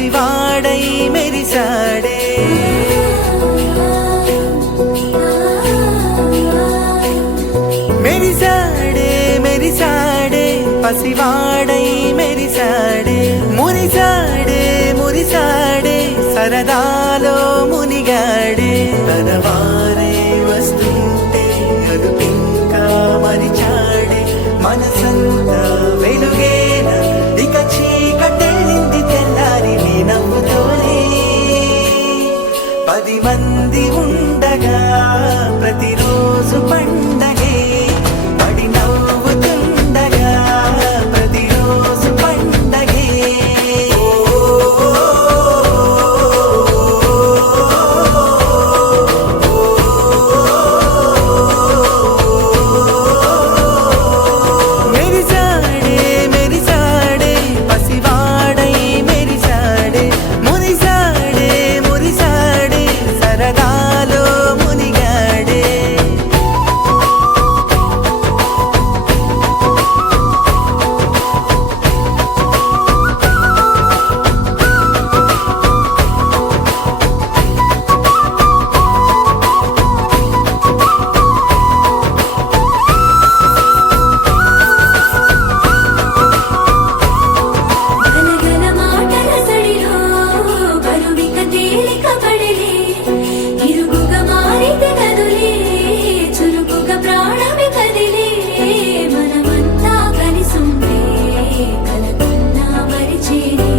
పసివాడై మెరిసాడే మెరిసాడే మెరిసాడే పసివాడై మెరిసాడే మురిసాడే మురిసాడే సరదాలో మునిగాడే తనవారే వస్తుంటే అదుపింకా మరిచాడే మనసంతా వెలుగేన ఇక చీకటెళ్ళింది తెల్లారి నీ నవ్వుతోనే 10 మంది ఉండగా ప్రతిరోజు పండగే పడి నవ్వుతుండగా ప్రతిరోజు పండగే మెరిసాడే మెరిసాడే పసివాడై మెరిసాడే మురిసాడే మురిసాడే సరదాలో మునిగాడే గనగన మాటల సడిలో బరువిక తేలిక పడలే ఇరుగుగా మారితే కదులే చురుకుగా ప్రాణమి కదిలే మనమంతా కలిసుంటే కలకున్నా మరిచేనే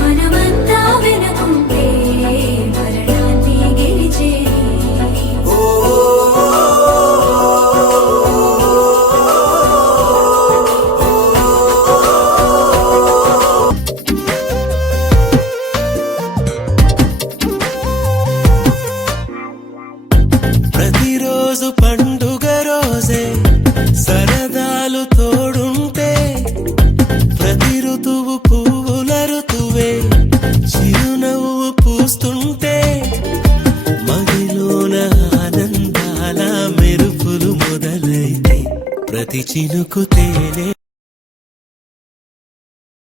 మనమంతా వెనకుంటే మరణాన్ని గెలిచేనే ప్రతిరోజు పండుగ రోజే సరదాలు తోడుంటే ప్రతి ఋతువు పువ్వుల ఋతువే చిరునవ్వు పూస్తుంటే మదిలోన ఆనందాల మెరుపులు మొదలైతే ప్రతి చినుకు తేనె